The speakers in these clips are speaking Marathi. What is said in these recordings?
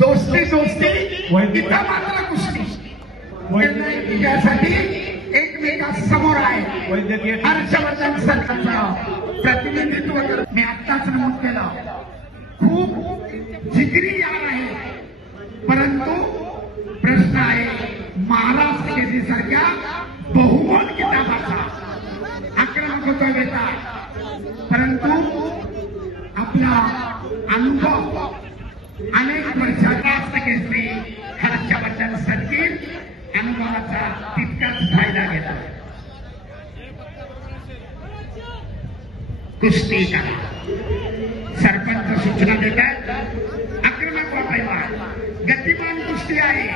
दोस्ती इथं मात्र कुस्ती यासाठी एकमेकांसमोर आहे. हर्षवर्धन सरकारचं प्रतिनिधित्व मी आत्ताच नमूद केलं. खूप जिगरी यार आहे, परंतु प्रश्न आहे महाराष्ट्र केसरीसारख्या बहुमोल किताबाचा आक्रमक होतो बेटा, परंतु आपला अनुभव अनेक वर्षाचा केसरी हर्षवर्धन सरकीर अनुभवाचा तितकाच फायदा घेतात. कुस्ती करा. सरपंच सूचना देतात. आक्रमक पैलवान गतिमान कुस्ती आहे.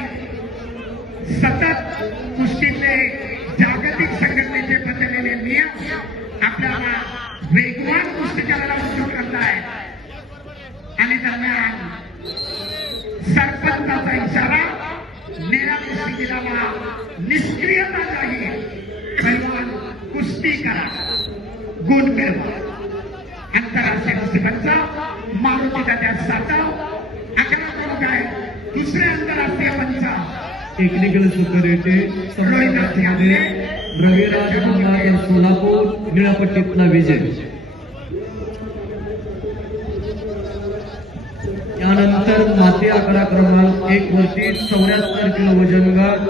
सतत कुस्तीचे जागतिक संघटनेचे बदललेले नियम आपल्याला वेगवान कुस्ती करायला उद्योग करत आहेत. आणि दरम्यान सरपंचाचा इशारा मेरा कुस्तीगीराला निष्क्रियता जाहीर. पैलवान कुस्ती करा, गुण मिळवा. आंतरराष्ट्रीय कुस्तीपंच मारुती दादा साताव 11 करोड आहे. दुसरे आंतरराष्ट्रीय पंच टेक्निकल सुपरिटे मध्ये रविराज मंगळकर सोलापूर निळपट्टीतला विजय. यानंतर माती आकडा क्रमांक 1 वरती 74 किलो वजन गट.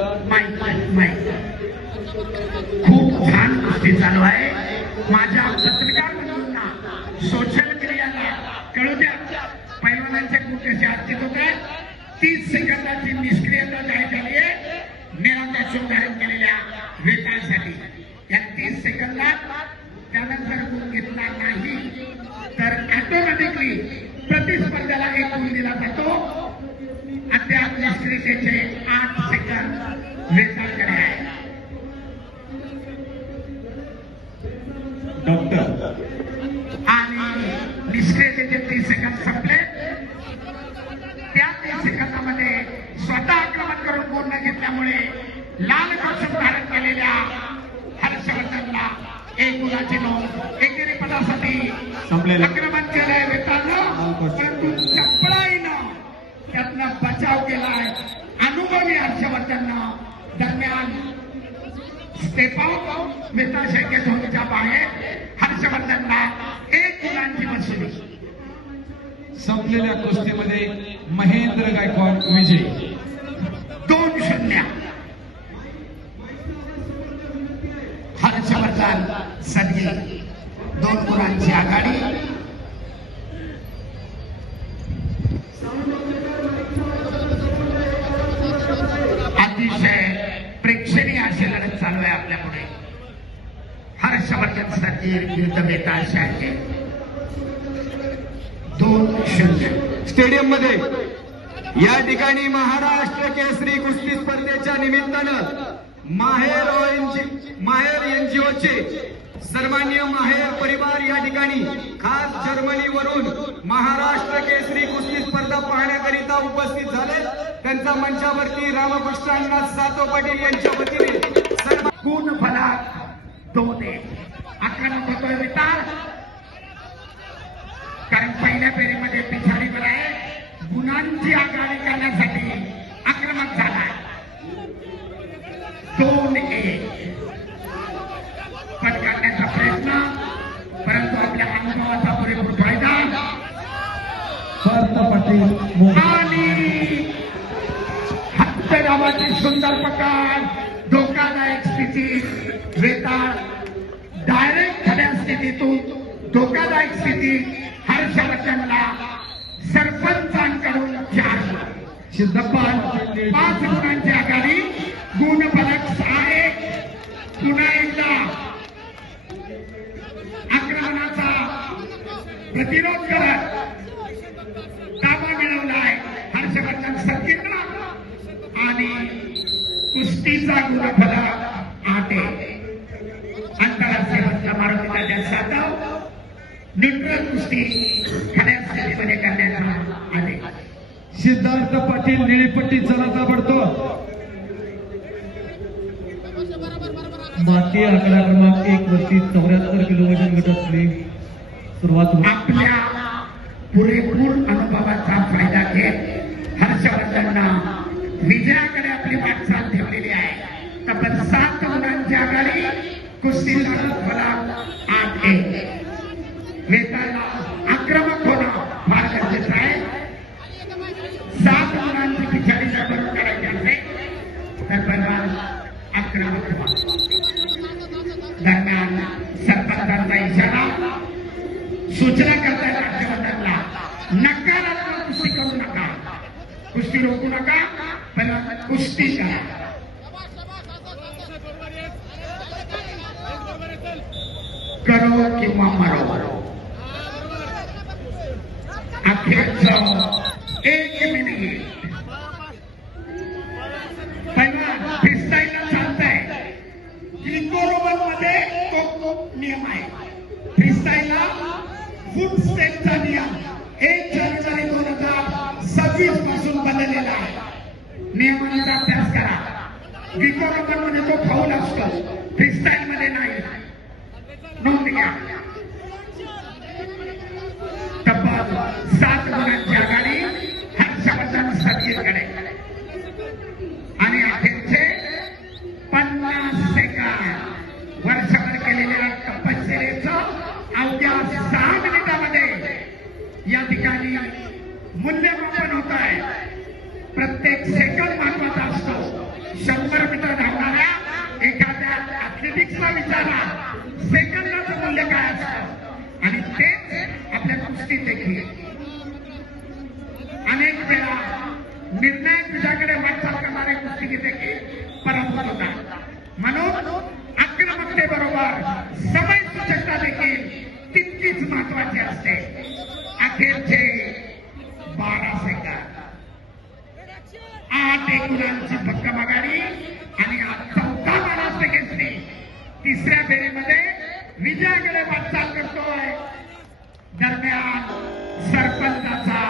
खूप छान कुस्ती चालू आहे. माझ्या पत्रकार बंधूंना सोशल मीडियाला कळू द्या पैलवानांचे खूप कसे आर्थिक होते. 30 सेकंदाची निष्क्रियता जाहीर झाली आहे निरंतर धारण केलेल्या वेतासाठी. या 30 सेकंदात त्यानंतर गुण घेतला नाही तर ऑटोमॅटिकली प्रतिस्पर्ध्याला एक गुण दिला जातो. अद्याप निष्क्रियतेचे 8 सेकंद वेताळकडे आहे. डॉक्टर आणि निष्क्रियतेचे 30 सेकंद संपले. त्या 30 सेकंदामध्ये स्वतः आक्रमण करून गुण न घेतल्यामुळे लाल कौशल धारण केलेल्या हर्षवर्धनला 1 गुणाची नोंद. एकेरी पदासाठी आक्रमण केलंय वेताळनं, परंतु चपळाईनं त्यातनं बचाव केलाय अनुभवी हर्षवर्धननं. दरम्यान स्टेप आउट वेताळ शक्य झोनच्या बाहेर हर्षवर्धनला 1 गुणांची वसुली. संपलेल्या कुस्तीमध्ये महेंद्र गायकवाड विजयी. 2-0 हर्षवर्धन सदगी 2 गुणांची आघाडी. अतिशय प्रेक्षणीय अशी लढत चालू आहे आपल्यापुढे. हर्षवर्धन सदगी विरुद्ध वेताळ शाळके. 2-0 स्टेडियम मध्ये या ठिकाणी महाराष्ट्र केसरी कुस्ती स्पर्धेच्या निमित्तानं माहेर एनजीओचे सन्माननीय माहेर परिवार या ठिकाणी खास जर्मनीवरून महाराष्ट्र केसरी कुस्ती स्पर्धा पाहण्याकरिता उपस्थित झाले. त्यांचा मंचावरती रामकृष्णांना सातो पाटील यांच्या वतीने गुण फलक 2-1 आक्रमक होतोय वेताळ. कारण पहिल्या फेरीमध्ये पिछाडीवर आहे. गुणांची आघाडी करण्यासाठी आक्रमक झाला. 2-1 पट काढण्याचा प्रयत्न, परंतु आपल्या अनुभवाचा पुरेपूर फायदा. आणि हत्तेगावाची सुंदर पकड. धोकादायक स्थिती. वेताळ डायरेक्ट खड्या स्थितीतून धोकादायक स्थिती. हर्षवर्धनला सरपंचांकडून 4 गुण. 5 गुणांची आघाडी. गुण फलक 6-1. पुन्हा एकदा आक्रमणाचा प्रतिरोध करत ताबा मिळवलाय हर्षवर्धन सरकीनं. आणि कुस्तीचा गुणफलक 8-1. आंतरराष्ट्रीय मारुती दादा साताव न्यूट्रल कुस्ती खड्या स्थितीमध्ये करण्यात आले. सिद्धार्थ पाटील निळीपट्टी चला ताबडतोब. माती आकडा क्रमांक 1 वरती 74 किलो वजन गटातली सुरुवात. आपल्या पुरेपूर अनुभवाचा फायदा घेत हर्षवर्धननं विजयाकडे आपली वाटचाल ठेवलेली आहे. तब्बल 7 गुणांची आघाडी कुस्ती लढत फलक 8-1. वेताला आक्रमक होणं फार गरजेचं आहे. 7 गुणांची पिछाडी जर भरून काढायची असेल तर बलवान आक्रमक व्हा. दरम्यान सरपंचांचा इशारा सूचना करतायत हर्षवर्धनला, नकारात्मक कुस्ती करू नका, कुस्ती रोखू नका, पण कुस्ती करा. करो किंवा मरो. अखेरचं 1 मिनिट. पहिला फ्रीस्टाईलला चालतंय. ग्रीको-रोमन मध्ये तो नियम आहे. फ्रीस्टाईलला फूट स्टेपचा नियम 1 जानेवारी 2026 पासून बदललेला आहे. नियमांचा अभ्यास करा. ग्रीको-रोमन मध्ये तो फाऊल असतो, फ्रीस्टाईल मध्ये नाही. नोंद घ्या. तब्बल 7 गुणांची आघाडी हर्षवर्धन सदगीरकडे आणि अखेरचे 50 सेकंद. वर्षभर केलेल्या तपश्चर्येचं अवघ्या 6 मिनिटामध्ये या ठिकाणी मूल्यमापन होत आहे. प्रत्येक सेकंद महत्वाचा असतो. 100 मीटर धावणाऱ्या एखाद्या ऍथलेटिक्सला विचारा सेकंदाचं मूल्य काय असतं, आणि तेच आपल्या कुस्तीत देखील. अनेक वेळा निर्णायक विजयाकडे वाटचाल करणारे कुस्तीगीर देखील पराभूत होतात. म्हणून आक्रमकतेबरोबर समयसूचकता देखील तितकीच महत्वाची असते. अखेरचे 12 सेकंद. 8-1 गुणांची भक्कम आघाडी आणि 4था महाराष्ट्र केसरी तिसऱ्या फेरीमध्ये विजयाकडे वाटचाल करतोय. दरम्यान सरपंचाचा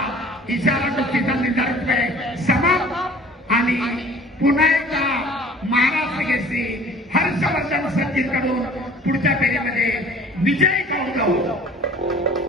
इशारा कुस्तीचा निर्धारित समाप्त आणि पुन्हा एकदा महाराष्ट्र केसरी हर्षवर्धन सदगीरकडून पुढच्या फेरीमध्ये विजयी कौल